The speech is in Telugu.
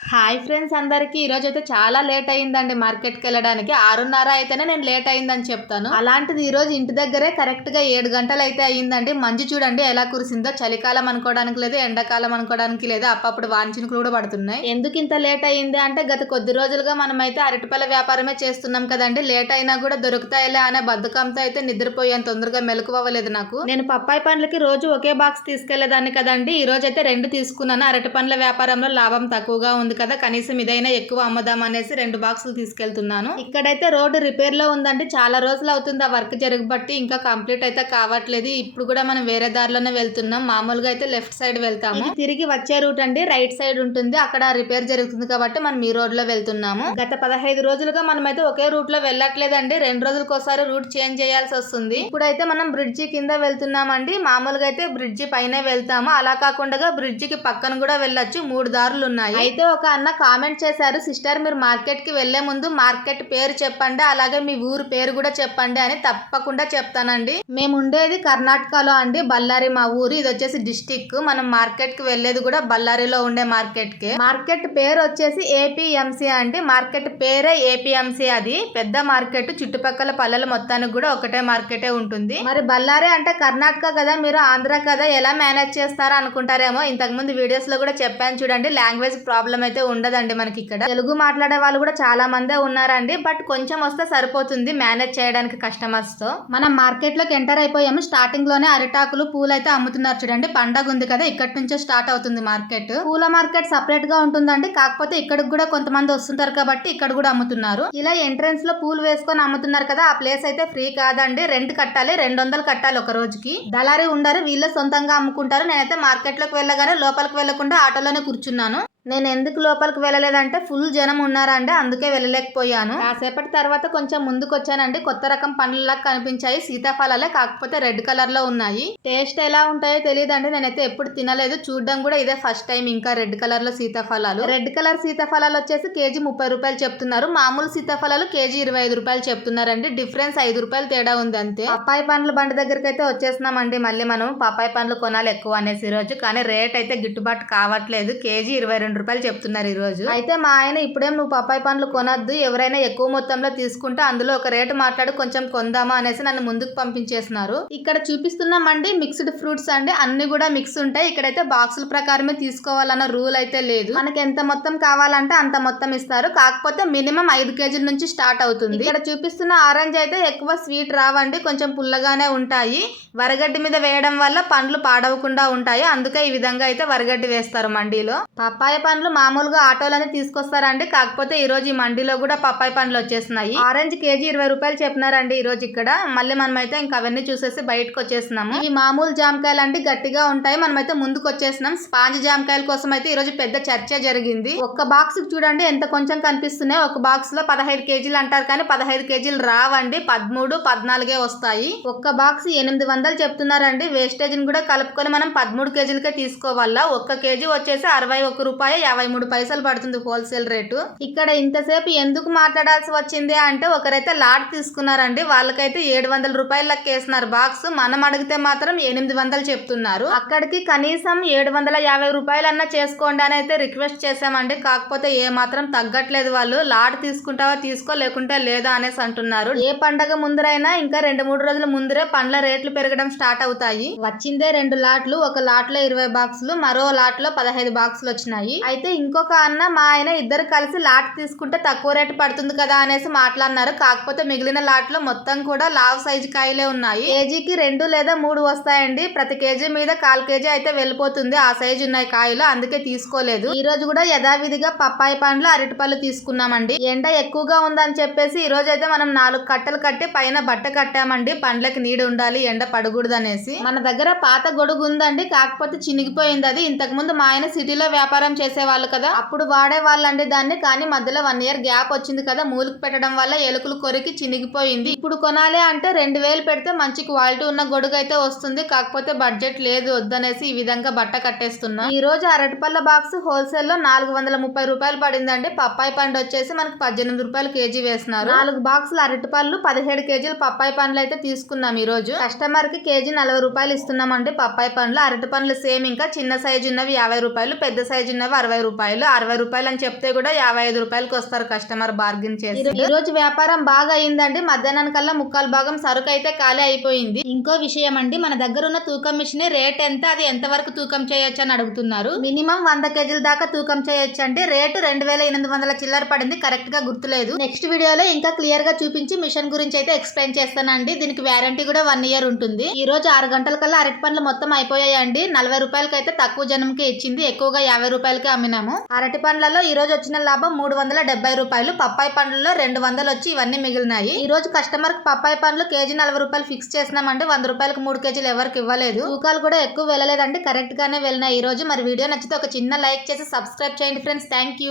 హాయ్ ఫ్రెండ్స్ అందరికీ. ఈరోజు అయితే చాలా లేట్ అయిందండి మార్కెట్కి వెళ్ళడానికి. ఆరున్నర అయితేనే నేను లేట్ అయిందని చెప్తాను. అలాంటిది ఈరోజు ఇంటి దగ్గరే కరెక్ట్గా ఏడు గంటలు అయితే అయ్యిందండి. మంచి చూడండి ఎలా కురిసిందో. చలికాలం అనుకోవడానికి లేదు ఎండాకాలం అనుకోవడానికి లేదు. అప్పప్పుడు వాంచినకులు కూడా పడుతున్నాయి. ఎందుకు ఇంత లేట్ అయ్యింది అంటే గత కొద్ది రోజులుగా మనం అయితే అరటిపళ్ళ వ్యాపారమే చేస్తున్నాం కదండి. లేట్ అయినా కూడా దొరుకుతాయిలే అనే బద్ధకంతో అయితే నిద్రపోయాను తొందరగా మెలకువలేదు నాకు. నేను పప్పాయి పండ్లకి రోజు ఒకే బాక్స్ తీసుకెళ్ళేదాన్ని కదండి. ఈ రోజు అయితే రెండు తీసుకున్నాను. అరటి పండ్ల వ్యాపారంలో లాభం తక్కువగా ఉంది. కదా కనీసం ఇదైనా ఎక్కువ అమ్మదాం అనేసి రెండు బాక్సులు తీసుకెళ్తున్నాను. ఇక్కడైతే రోడ్డు రిపేర్లో ఉందండి చాలా రోజులు అవుతుంది ఆ వర్క్ జరగబట్టి ఇంకా కంప్లీట్ అయితే కావట్లేదు. ఇప్పుడు కూడా మనం వేరే దారిలోనే వెళ్తున్నాం మామూలుగా అయితే లెఫ్ట్ సైడ్ వెళ్తాము. తిరిగి వచ్చే రూట్ అండి రైట్ సైడ్ ఉంటుంది అక్కడ రిపేర్ జరుగుతుంది కాబట్టి మనం ఈ రోడ్లో వెళ్తున్నాము. గత పదహైదు రోజులుగా మనం అయితే ఒకే రూట్లో వెళ్ళట్లేదండి రెండు రోజులకు ఒకసారి రూట్ చేంజ్ చేయాల్సి వస్తుంది. ఇప్పుడైతే మనం బ్రిడ్జి కింద వెళ్తున్నామండి మామూలుగా అయితే బ్రిడ్జి పైన వెళ్తాము అలా కాకుండా బ్రిడ్జికి పక్కన కూడా వెళ్ళొచ్చు మూడు దారులు ఉన్నాయి. అయితే ఒక అన్న కామెంట్ చేశారు సిస్టర్ మీరు మార్కెట్కి వెళ్ళే ముందు మార్కెట్ పేరు చెప్పండి అలాగే మీ ఊరు పేరు కూడా చెప్పండి అని తప్పకుండా చెప్తానండి. మేము ఉండేది కర్ణాటకలో అండి బళ్ళారి మా ఊరు. ఇది వచ్చేసి డిస్టిక్ మనం మార్కెట్కి వెళ్ళేది కూడా బళ్ళారిలో ఉండే మార్కెట్కి మార్కెట్ పేరు వచ్చేసి ఏపీఎంసీ అండి. మార్కెట్ పేరే ఏపీఎంసీ అది. పెద్ద మార్కెట్ చుట్టుపక్కల పల్లెల మొత్తానికి కూడా ఒకటే మార్కెటే ఉంటుంది. మరి బళ్ళారి అంటే కర్ణాటక కదా మీరు ఆంధ్ర కదా ఎలా మేనేజ్ చేస్తారో అనుకుంటారేమో ఇంతకు ముందు వీడియోస్లో కూడా చెప్పాను చూడండి లాంగ్వేజ్ ప్రాబ్లం అయితే ఉండదండి మనకి ఇక్కడ తెలుగు మాట్లాడే వాళ్ళు కూడా చాలా మందే ఉన్నారండి. బట్ కొంచెం వస్తే సరిపోతుంది మేనేజ్ చేయడానికి కస్టమర్స్తో. మనం మార్కెట్లోకి ఎంటర్ అయిపోయాము. స్టార్టింగ్లోనే అరిటాకులు పూలు అయితే అమ్ముతున్నారు చూడండి. పండగ ఉంది కదా ఇక్కడ నుంచే స్టార్ట్ అవుతుంది మార్కెట్. పూల మార్కెట్ సపరేట్గా ఉంటుందండి. కాకపోతే ఇక్కడికి కూడా కొంతమంది వస్తుంటారు కాబట్టి ఇక్కడ కూడా అమ్ముతున్నారు. ఇలా ఎంట్రన్స్లో పూలు వేసుకొని అమ్ముతున్నారు కదా ఆ ప్లేస్ అయితే ఫ్రీ కాదండి. రెంట్ కట్టాలి రెండు వందలు కట్టాలి ఒక రోజుకి. దళారి ఉండరు వీళ్ళే సొంతంగా అమ్ముకుంటారు. నేనైతే మార్కెట్లోకి వెళ్ళగానే లోపలికి వెళ్ళకుండా ఆటోలోనే కూర్చున్నాను. నేను ఎందుకు లోపలికి వెళ్ళలేదంటే ఫుల్ జనం ఉన్నారండి అందుకే వెళ్ళలేకపోయాను. కాసేపటి తర్వాత కొంచెం ముందుకు వచ్చానండి కొత్త రకం పండ్లలా కనిపించాయి సీతాఫలాలే కాకపోతే రెడ్ కలర్లో ఉన్నాయి. టేస్ట్ ఎలా ఉంటాయో తెలియదండి నేనైతే ఎప్పుడు తినలేదు. చూడడం కూడా ఇదే ఫస్ట్ టైం ఇంకా రెడ్ కలర్లో సీతాఫలాలు. రెడ్ కలర్ సీతాఫలాలు వచ్చేసి కేజీ ముప్పై రూపాయలు చెప్తున్నారు. మామూలు సీతాఫలాలు కేజీ ఇరవై ఐదు రూపాయలు చెప్తున్నారండి. డిఫరెన్స్ ఐదు రూపాయలు తేడా ఉంది అంతే. పప్పాయి పండ్ల బండి దగ్గరికి అయితే వచ్చేస్తున్నామండి మళ్ళీ మనం. పప్పాయి పండ్లు కొనాలి ఎక్కువ అనేసి రోజు కానీ రేట్ అయితే గిట్టుబాటు కావట్లేదు. కేజీ ఇరవై రెండు రూపాయలు చెప్తున్నారు ఈ రోజు అయితే మా ఆయన ఇప్పుడేం నువ్వు పప్పాయి పండ్లు కొనొద్దు ఎవరైనా ఎక్కువ మొత్తంలో తీసుకుంటే అందులో ఒక రేటు మాట్లాడి కొంచెం కొందామా అనేసి నన్ను ముందుకు పంపించేస్తున్నారు. ఇక్కడ చూపిస్తున్నామండి మిక్స్డ్ ఫ్రూట్స్ అండి. అన్ని కూడా మిక్స్ ఉంటాయి. ఇక్కడైతే బాక్సుల ప్రకారమే తీసుకోవాలన్న రూల్ అయితే లేదు. మనకి ఎంత మొత్తం కావాలంటే అంత మొత్తం ఇస్తారు. కాకపోతే మినిమం ఐదు కేజీల నుంచి స్టార్ట్ అవుతుంది. ఇక్కడ చూపిస్తున్న ఆరెంజ్ అయితే ఎక్కువ స్వీట్ రావండి. కొంచెం పుల్లగానే ఉంటాయి. వరగడ్డి మీద వేయడం వల్ల పండ్లు పాడవకుండా ఉంటాయి. అందుకే ఈ విధంగా అయితే వరగడ్డి వేస్తారు మండీలో. పప్పాయ పండ్లు మామూలుగా ఆటోలోనే తీసుకొస్తారండి. కాకపోతే ఈ రోజు ఈ మండీలో కూడా పప్పాయి పండ్లు వచ్చేస్తున్నాయి. ఆరెంజ్ కేజీ ఇరవై రూపాయలు చెప్పినారండి ఈ రోజు ఇక్కడ. మళ్ళీ మనమైతే ఇంకా అవన్నీ చూసేసి బయటకు వచ్చేస్తున్నాము. ఇవి మామూలు జామకాయలు అండి గట్టిగా ఉంటాయి. మనమైతే ముందుకు వచ్చేసినాం స్పాంజ్ జామకాయల కోసం అయితే ఈ రోజు పెద్ద చర్చ జరిగింది. ఒక్క బాక్స్ చూడండి ఎంత కొంచెం కనిపిస్తున్నాయి. ఒక బాక్స్లో పదహైదు కేజీలు అంటారు కానీ పదహైదు కేజీలు రావండి. పదమూడు పద్నాలుగే వస్తాయి. ఒక్క బాక్స్ ఎనిమిది వందలు చెప్తున్నారండి. వేస్టేజ్ కూడా కలుపుకొని మనం పదమూడు కేజీలకే తీసుకోవాలా? ఒక్క కేజీ వచ్చేసి అరవై ఒక్క రూపాయలు యాభై మూడు పైసలు పడుతుంది హోల్సేల్ రేటు. ఇక్కడ ఇంతసేపు ఎందుకు మాట్లాడాల్సి వచ్చింది అంటే ఒకరైతే లాట్ తీసుకున్నారండి. వాళ్ళకైతే ఏడు వందల రూపాయలకి వేస్తున్నారు బాక్స్. మనం అడిగితే మాత్రం ఎనిమిది వందలు చెప్తున్నారు. అక్కడికి కనీసం ఏడు వందల యాభై రూపాయలన్నా చేసుకోండి అని అయితే రిక్వెస్ట్ చేసామండి కాకపోతే ఏ మాత్రం తగ్గట్లేదు వాళ్ళు. లాట్ తీసుకుంటావా తీసుకో లేకుంటే లేదా అనేసి అంటున్నారు. ఏ పండగ ముందరైనా ఇంకా రెండు మూడు రోజుల ముందరే పండ్ల రేట్లు పెరగడం స్టార్ట్ అవుతాయి. వచ్చిందే రెండు లాట్లు. ఒక లాట్లో ఇరవై బాక్సులు మరో లాట్లో పదహైదు బాక్సులు వచ్చినాయి. అయితే ఇంకొక అన్న మా ఆయన ఇద్దరు కలిసి లాట్ తీసుకుంటే తక్కువ రేటు పడుతుంది కదా అనేసి మాట్లాడినారు. కాకపోతే మిగిలిన లాట్లో మొత్తం కూడా లావ్ సైజు కాయలే ఉన్నాయి. కేజీకి రెండు లేదా మూడు వస్తాయండి. ప్రతి కేజీ మీద కాల్ కేజీ అయితే వెళ్ళిపోతుంది. ఆ సైజు ఉన్నాయి కాయలు అందుకే తీసుకోలేదు. ఈ రోజు కూడా యథావిధిగా పప్పాయి పండ్లు అరటిపళ్ళు తీసుకున్నామండి. ఎండ ఎక్కువగా ఉందని చెప్పేసి ఈ రోజు అయితే మనం నాలుగు కట్టలు కట్టి పైన బట్ట కట్టామండి. పండ్లకి నీడ ఉండాలి ఎండ పడకూడదు అనేసి. మన దగ్గర పాత గొడుగు ఉందండి. కాకపోతే చినిగిపోయింది అది. ఇంతకు ముందు మా ఆయన సిటీలో వ్యాపారం చేసేవాళ్ళు కదా? అప్పుడు వాడేవాళ్ళండి దాన్ని. కానీ మధ్యలో వన్ ఇయర్ గ్యాప్ వచ్చింది కదా. మూలికి పెట్టడం వల్ల ఎలుకలు కొరికి చినిగిపోయింది. ఇప్పుడు కొనాలి అంటే రెండు వేలు పెడితే మంచి క్వాలిటీ ఉన్న గొడుగు అయితే వస్తుంది. కాకపోతే బడ్జెట్ లేదు. వద్దనేసి ఈ విధంగా బట్ట కట్టేస్తున్నా. ఈ రోజు అరటిపళ్ళ బాక్స్ హోల్సేల్లో నాలుగు వందల ముప్పై రూపాయలు పడిందండి. పప్పాయి పండు వచ్చేసి మనకి పద్దెనిమిది రూపాయలు కేజీ వేస్తున్నారు నాలుగు బాక్సులు అరటిపళ్ళు పదిహేడు కేజీలు పప్పాయి పండ్లు అయితే తీసుకున్నాం ఈ రోజు కస్టమర్కి కేజీ నలభై రూపాయలు ఇస్తున్నామండి పప్పాయి పండ్లు. అరటి పండ్లు సేమ్ ఇంకా చిన్న సైజు ఉన్నవి యాభై రూపాయలు పెద్ద సైజు ఉన్నవి అరవై రూపాయలు. అరవై రూపాయలు అని చెప్తే కూడా యాభై ఐదు రూపాయలకి వస్తారు కస్టమర్ బార్గెన్ చేసి. ఈ రోజు వ్యాపారం బాగా అయిందండి మధ్యాహ్నం కల్లా ముక్కాలు భాగం సరుకు అయితే ఖాళీ అయిపోయింది. ఇంకో విషయం అండి మన దగ్గర ఉన్న తూకం మిషన్ రేట్ ఎంత? అది ఎంత వరకు తూకం చేయొచ్చు అని అడుగుతున్నారు. మినిమం వంద కేజీల దాకా తూకం చేయొచ్చు అంటే రేటు రెండు వేల ఎనిమిది వందల చిల్లర పడింది. కరెక్ట్గా గుర్తులేదు. నెక్స్ట్ వీడియోలో ఇంకా క్లియర్గా చూపించి మిషన్ గురించి అయితే ఎక్స్ప్లెయిన్ చేస్తానండి. దీనికి వ్యారంటీ కూడా వన్ ఇయర్ ఉంటుంది. ఈ రోజు ఆరు గంటల కల్లా అరటి పండ్లు మొత్తం అయిపోయాయండి. నలభై రూపాయలకి అయితే తక్కువ జనంకి ఇచ్చింది. ఎక్కువగా యాభై రూపాయలకి అమ్మినాము. అరటి పండ్లలో ఈ రోజు వచ్చిన లాభం మూడు వందల డెబ్బై రూపాయలు. పప్పాయి పండ్లలో రెండు వందలు వచ్చి ఇవన్నీ మిగిలినాయి. ఈ రోజు కస్టమర్కి పప్పాయి పండ్లు కేజీ నలభై రూపాయలు ఫిక్స్ చేసినామంటే వంద రూపాయలకు మూడు కేజీలు ఎవరికి ఇవ్వలేదు. తూకాలు కూడా ఎక్కువ వెళ్ళలేదండి. కరెక్ట్ గానే వెళ్ళినాయి ఈ రోజు. మరి వీడియో నచ్చితే ఒక చిన్న లైక్ చేసి సబ్స్క్రైబ్ చేయండి ఫ్రెండ్స్ థ్యాంక్ యూ